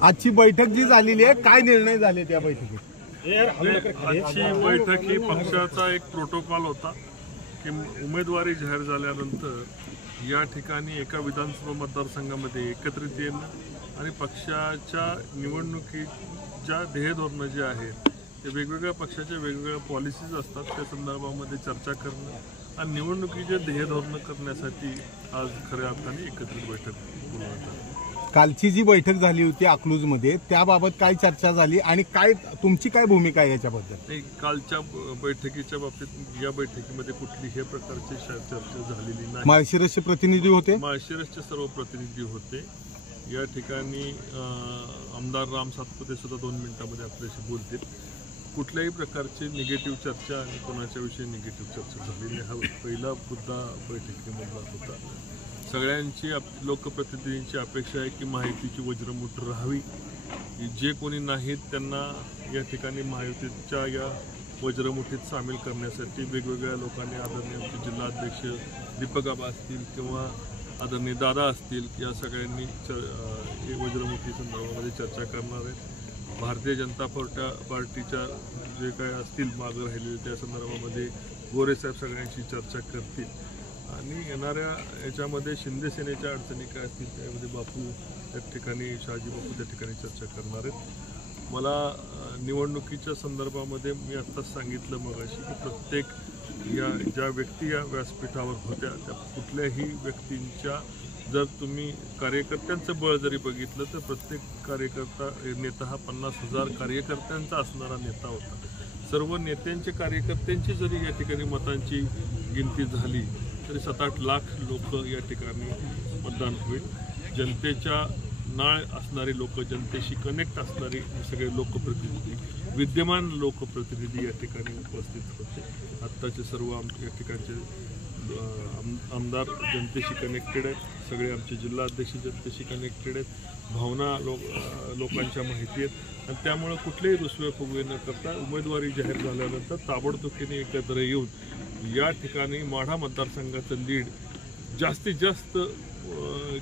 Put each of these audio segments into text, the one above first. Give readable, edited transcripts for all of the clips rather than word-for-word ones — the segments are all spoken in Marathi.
आजची बैठक जी झालेली आहे, काय निर्णय झाले त्या बैठकीत? आजची बैठक ही पक्षाचा एक प्रोटोकॉल होता की उमेदवारी जाहीर झाल्यानंतर या ठिकाणी एका विधानसभा मतदारसंघामध्ये एकत्रित येणं आणि पक्षाच्या निवडणुकीच्या ध्येयधोरणं जे आहेत ते वेगवेगळ्या पक्षाच्या वेगवेगळ्या पॉलिसीज असतात, त्या संदर्भामध्ये चर्चा करणं आणि निवडणुकीचे ध्येयधोरणं करण्यासाठी आज खऱ्या अर्थाने एकत्रित बैठक बोलवण्यात आली। कालची जी बैठक झाली होती अकलूजमध्ये, त्याबाबत काय चर्चा झाली आणि काय तुमची काय भूमिका आहे याच्याबद्दल? कालच्या बैठकीच्या बाबतीत या बैठकीमध्ये कुठलीही प्रकारची चर्चा झालेली नाही। माळशिरसचे प्रतिनिधी होते, माळशिरसचे सर्व प्रतिनिधी होते। या ठिकाणी आमदार राम सातपुते सुद्धा 2 मिनिटांमध्ये आपल्याशी बोलतील। कुठल्याही प्रकारची निगेटिव्ह चर्चा आणि कोणाच्या विषयी निगेटिव्ह चर्चा झालेली हा पहिला मुद्दा बैठकीमधला होता। सगळ्यांची लोकप्रतिनिधींची अपेक्षा आहे की महायुतीची वज्रमुठ राहावी, जे कोणी नाहीत त्यांना या ठिकाणी महायुतीच्या या वज्रमुठीत सामील करण्यासाठी वेगवेगळ्या लोकांनी आदरणीय आमचे जिल्हाध्यक्ष दीपक आबा असतील किंवा आदरणीय दादा असतील या सगळ्यांनी वज्रमुठी संदर्भामध्ये चर्चा करणार आहेत। भारतीय जनता पार्टीच्या जे काय असतील मागं राहिलेले त्या संदर्भामध्ये गोरेसाहेब सगळ्यांशी चर्चा करतील आणि येणाऱ्या याच्यामध्ये शिंदे सेनेच्या अडचणी काय असतील त्यामध्ये बापू त्या ठिकाणी शहाजी बापू त्या ठिकाणी चर्चा करणार आहेत। मला निवडणुकीच्या संदर्भामध्ये मी आत्ताच सांगितलं मगाशी की प्रत्येक ज्या व्यक्ती या व्यासपीठावर होत्या त्या कुठल्याही व्यक्तींच्या जर तुम्ही कार्यकर्त्यांचं बळ जरी बघितलं तर प्रत्येक कार्यकर्ता नेता हा 50,000 कार्यकर्त्यांचा असणारा नेता होता। सर्व नेत्यांचे कार्यकर्त्यांची जरी या ठिकाणी मतांची गिनती झाली तरी 7-8 लाख लोक या ठिकाणी मतदान होईल। जनतेच्या नाळ असणारे लोक, जनतेशी कनेक्ट असणारे सगळे लोकप्रतिनिधी, विद्यमान लोकप्रतिनिधी या ठिकाणी उपस्थित होते। आत्ताचे सर्व या ठिकाणचे आमदार जनतेशी कनेक्टेड आहेत, सगळे आमचे जिल्हाध्यक्ष जनतेशी कनेक्टेड आहेत, भावना लोकांच्या माहिती आहेत आणि त्यामुळे कुठलेही रुसवे फुगवे न करता उमेदवारी जाहीर झाल्यानंतर ताबडतोबीने एकत्र येऊन या ठिकाणी माढा मतदारसंघाचं लीड जास्तीत जास्त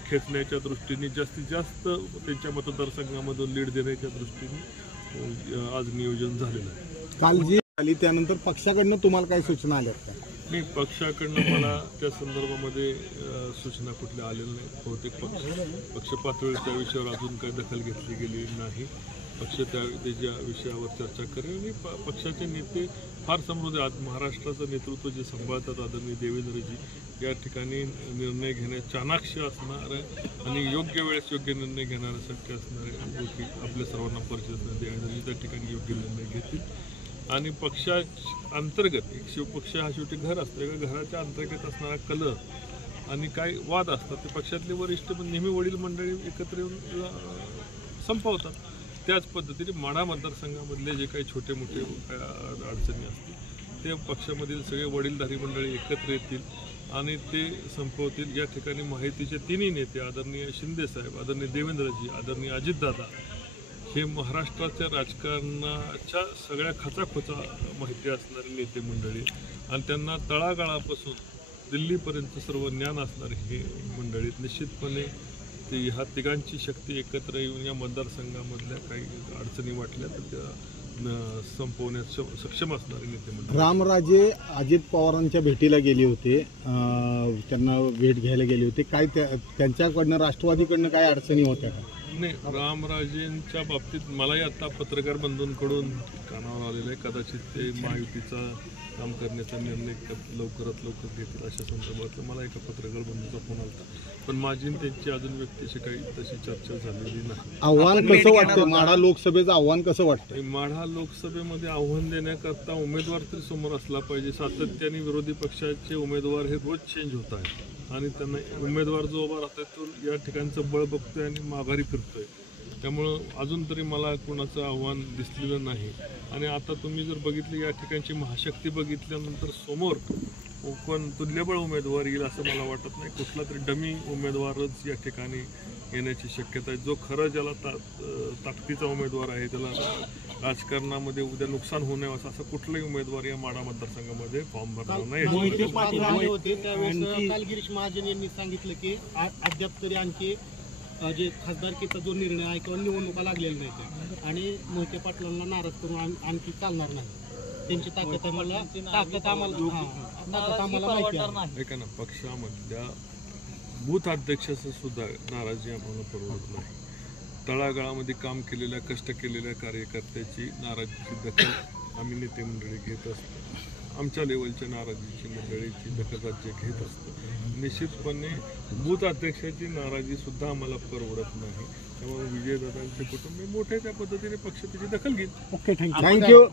खेचण्याच्या दृष्टीने, जास्तीत जास्त त्यांच्या मतदारसंघामधून लीड देण्याच्या दृष्टीने आज नियोजन झालेलं आहे। काल जी झाली त्यानंतर पक्षाकडनं तुम्हाला काही सूचना आल्या का? नाही, पक्षाकडनं मला त्या संदर्भामध्ये सूचना कुठल्या आलेल्या नाहीत। बहुतेक पक्ष पातळीवर त्या विषयावर अजून काही दखल घेतली गेली नाही। पक्ष त्याच्या विषयावर चर्चा करेल आणि पक्षाचे नेते फार समृद्ध आज महाराष्ट्राचं नेतृत्व जे सांभाळतात आदरणीय देवेंद्रजी या ठिकाणी निर्णय घेण्यास चाणाक्ष असणारे आणि योग्य वेळेस योग्य निर्णय घेण्यासाठी असणारे गोष्टी आपल्या सर्वांना परिचित देवेंद्रजी त्या ठिकाणी योग्य निर्णय घेतील आणि पक्षा अंतर्गत एक शिवपक्ष हा शेवटी घर असतो, घराच्या अंतर्गत असणारा कलह आणि काय वाद असतात ते पक्षातले वरिष्ठ नेहमी वडील मंडळी एकत्र येऊन संपवतात। त्याच पद्धतीने माढा मतदारसंघामधले जे काही छोटे मोठे अडचणी असतील ते पक्षामधील सगळे वडीलधारी मंडळी एकत्र येतील आणि ते संपवतील। या ठिकाणी माहितीचे तिन्ही नेते आदरणीय शिंदे साहेब, आदरणीय देवेंद्रजी, आदरणीय अजितदादा हे महाराष्ट्राच्या राजकारणाच्या सगळ्या खचाखोचा माहिती असणारे नेते मंडळी आणि त्यांना तळागाळापासून दिल्लीपर्यंत सर्व ज्ञान असणारे हे मंडळी निश्चितपणे ते ह्या तिघांची शक्ती एकत्र येऊन या मतदारसंघामधल्या काही अडचणी वाटल्या तर त्या संपवण्यास सक्षम असणारे नेते मंडळी। रामराजे अजित पवारांच्या भेटीला गेले होते, त्यांना भेट घ्यायला गेले होते, काय त्यांच्याकडनं राष्ट्रवादीकडनं काय अडचणी होत्या का? नाही, रामराजेंच्या बाबतीत मलाही आता पत्रकार बंधूंकडून कानावर आलेलं आहे, कदाचित ते महायुतीचा काम करण्याचा निर्णय लवकरात लवकर घेतील अशा संदर्भातलं मला एका पत्रकार बंधूचा फोन आला, पण माझी त्यांची अजून व्यक्तीशी काही तशी चर्चा झालेली नाही। आव्हान कसं वाटतं? माढा लोकसभेचं आव्हान कसं वाटतं? माढा लोकसभेमध्ये आव्हान देण्याकरता उमेदवार तरी समोर असला पाहिजे। सातत्याने विरोधी पक्षाचे उमेदवार हे रोज चेंज होत आहेत आणि त्यांना उमेदवार जो उभा राहतोय तो या ठिकाणचं बळ बघतोय आणि माघारी फिरतोय, त्यामुळं अजून तरी मला कोणाचं आव्हान दिसलेलं नाही। आणि आता तुम्ही जर बघितली या ठिकाणची महाशक्ती बघितल्यानंतर समोर कोण तुल्यबळ उमेदवार येईल असं मला वाटत नाही। कुठला तरी डमी उमेदवारच या ठिकाणी येण्याची शक्यता आहे। जो खरं ज्याला ताकदीचा उमेदवार आहे, त्याला राजकारणामध्ये उद्या नुकसान होऊ नये असं कुठलाही उमेदवार या माढा मतदारसंघामध्ये फॉर्म भरणार नाही। गिरीश महाजन यांनी सांगितलं की अद्याप तरी आणखी जे खासदारकीचा जो निर्णय आहे किंवा निवडणुका लागलेल्या नाही आणि मोहिते पाटलांना नाराज करून आणखी चालणार नाही. त्यांची ताकद आम्हाला माहिती आहे. ऐका ना, पक्षामधल्या बूथ अध्यक्षाचं सुद्धा नाराजी आम्हाला परवडत नाही. तळागाळामध्ये काम केलेल्या, कष्ट केलेल्या कार्यकर्त्याची नाराजीची दखल आम्ही नेते मंडळी घेत असतो. आमच्या लेवलच्या नाराजीची मंडळीची दखल राज्य घेत असतं. निश्चितपणे बूथ अध्यक्षाची नाराजी सुद्धा आम्हाला परवडत नाही. त्यामुळे विजयदादांचे कुटुंब मोठ्या त्या पद्धतीने पक्ष त्याची दखल घेईल. थँक्यू.